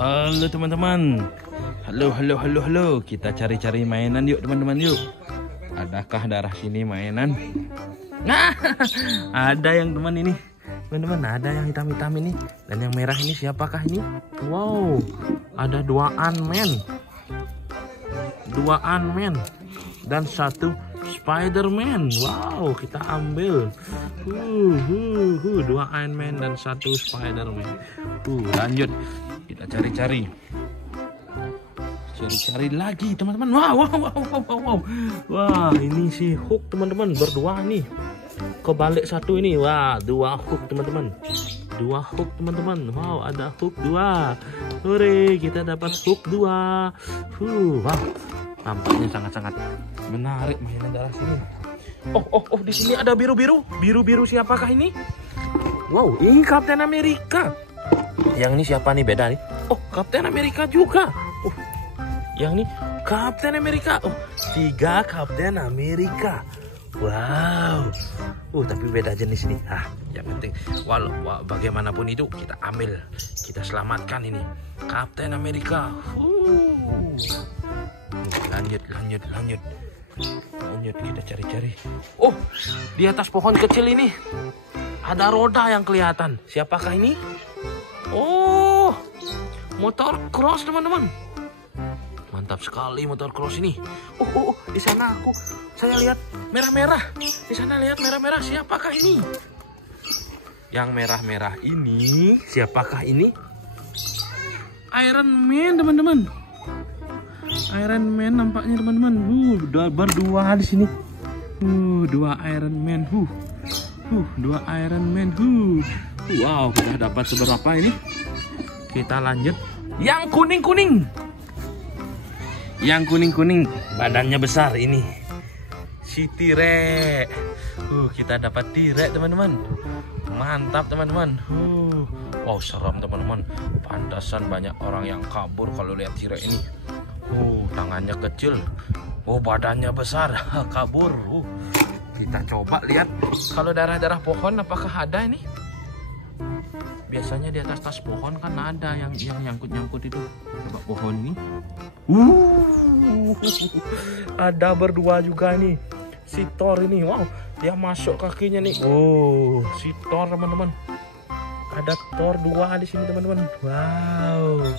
Halo teman-teman. Halo. Kita cari-cari mainan yuk teman-teman yuk. Adakah daerah sini mainan? Nah, ada yang teman ini. Teman-teman, ada yang hitam-hitam ini dan yang merah ini siapakah ini? Wow, ada dua Ant-Man dan satu Spider-Man. Wow, kita ambil. Dua Ant-Man dan satu Spider-Man. Lanjut. Kita cari-cari lagi teman-teman. Wow. Wah, ini si Hulk teman-teman, berdua nih. Kebalik satu ini. Wah, dua Hulk teman-teman. Wow, ada Hulk dua. Hore, kita dapat Hulk dua. Wow. Tampaknya sangat-sangat menarik mainan daerah sini. Oh, di sini ada biru-biru. Biru-biru siapakah ini? Wow, ini Kapten Amerika. Yang ini siapa nih, beda nih? Oh, Kapten Amerika juga. Yang ini Kapten Amerika. Oh, 3 Kapten Amerika. Wow. Tapi beda jenis nih. Yang penting bagaimanapun itu kita ambil, kita selamatkan ini Kapten Amerika. Lanjut kita cari-cari. Oh, di atas pohon kecil ini ada roda yang kelihatan. Siapakah ini? Oh, motor cross teman-teman. Mantap sekali motor cross ini. Oh, di sana saya lihat merah-merah. Di sana lihat merah-merah. Siapakah ini? Yang merah-merah ini siapakah ini? Iron Man teman-teman. Iron Man nampaknya teman-teman. Berdua di sini. Dua Iron Man. Dua Iron Man. Wow, kita dapat seberapa ini? Kita lanjut. Yang kuning-kuning. Yang kuning-kuning badannya besar ini. Si T-Rex. Kita dapat T-Rex teman-teman. Mantap teman-teman. Wow, seram teman-teman. Pantasan banyak orang yang kabur kalau lihat T-Rex ini. Tangannya kecil. Badannya besar. Kabur. Kita coba lihat kalau daerah-daerah pohon apakah ada ini? Biasanya di atas pohon kan ada yang nyangkut-nyangkut itu. Coba pohon ini. Ada berdua juga nih. Si Thor ini. Wow, dia masuk kakinya nih. Si Thor teman-teman. Ada Thor 2 di sini teman-teman. Wow.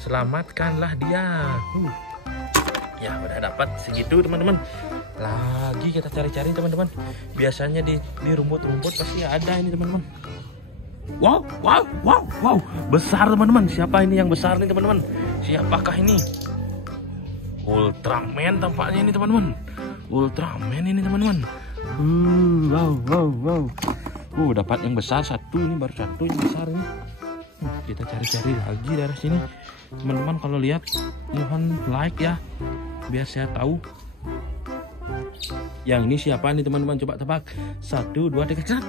Selamatkanlah dia. Ya, udah dapat segitu teman-teman. Lagi kita cari-cari teman-teman. Biasanya di rumput-rumput pasti ada ini teman-teman. Wow. Besar teman-teman. Siapa ini yang besar nih teman-teman? Siapakah ini? Ultraman tampaknya ini teman-teman. Ultraman ini teman-teman. Wow. Dapat yang besar satu, ini baru satu yang besar ini. Kita cari-cari lagi dari sini. Teman-teman kalau lihat mohon like ya, biar saya tahu. Yang ini siapa nih teman-teman? Coba tebak. 1, 2, 3.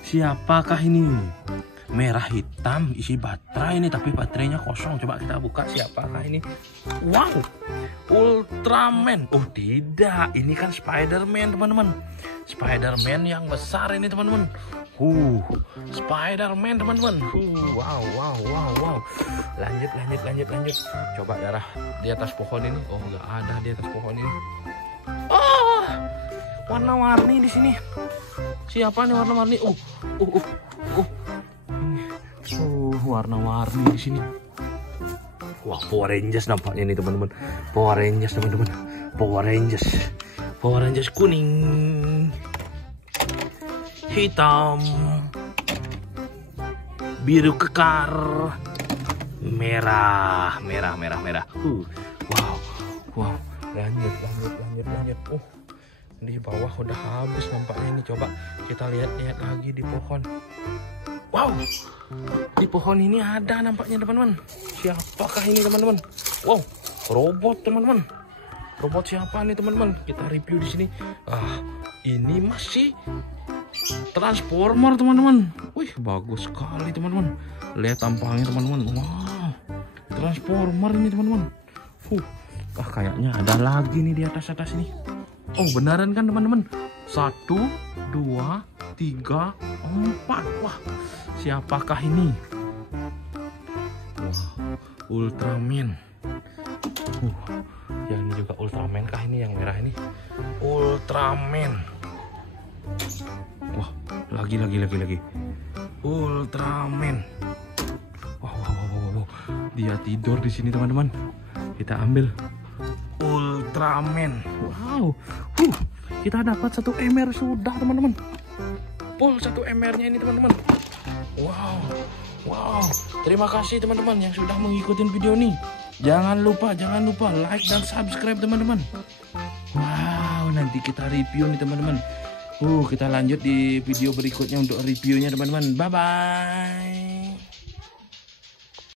Siapakah ini? Merah hitam isi baterai ini, tapi baterainya kosong. Coba kita buka, siapakah ini? Wow, Ultraman. Oh tidak, ini kan Spider-Man teman-teman. Spider-Man yang besar ini teman-teman. Spider-Man teman-teman. Wow. Lanjut. Coba darah di atas pohon ini. Oh, nggak ada di atas pohon ini. Oh, warna-warni di sini. Siapa nih warna-warni? Warna-warni di sini. Wah, Power Rangers nampaknya nih teman-teman. Power Rangers kuning, hitam, biru kekar, merah. Wow. Lanjut. Di bawah udah habis nampaknya ini. Coba kita lihat lagi di pohon. Wow, di pohon ini ada nampaknya teman-teman. Siapakah ini teman-teman? Wow, robot teman-teman. Robot siapa nih teman-teman? Kita review di sini. Ini masih Transformer teman-teman. Wih, bagus sekali teman-teman. Lihat tampangnya teman-teman. Wow, Transformer ini teman-teman. Kayaknya ada lagi nih di atas ini. Oh, beneran kan teman-teman? 1, 2, 3, 4. Wah, siapakah ini? Ultraman. Yang ini juga Ultraman kah ini yang merah ini? Ultraman. Wah, lagi. Ultraman. Wow. Dia tidur di sini teman-teman. Kita ambil Ultraman. Wow. Kita dapat 1 MR sudah teman-teman. Full 1 MR-nya ini teman-teman. Wow. Terima kasih teman-teman yang sudah mengikuti video ini. Jangan lupa like dan subscribe teman-teman. Wow, nanti kita review nih teman-teman. Kita lanjut di video berikutnya untuk reviewnya teman-teman. Bye bye.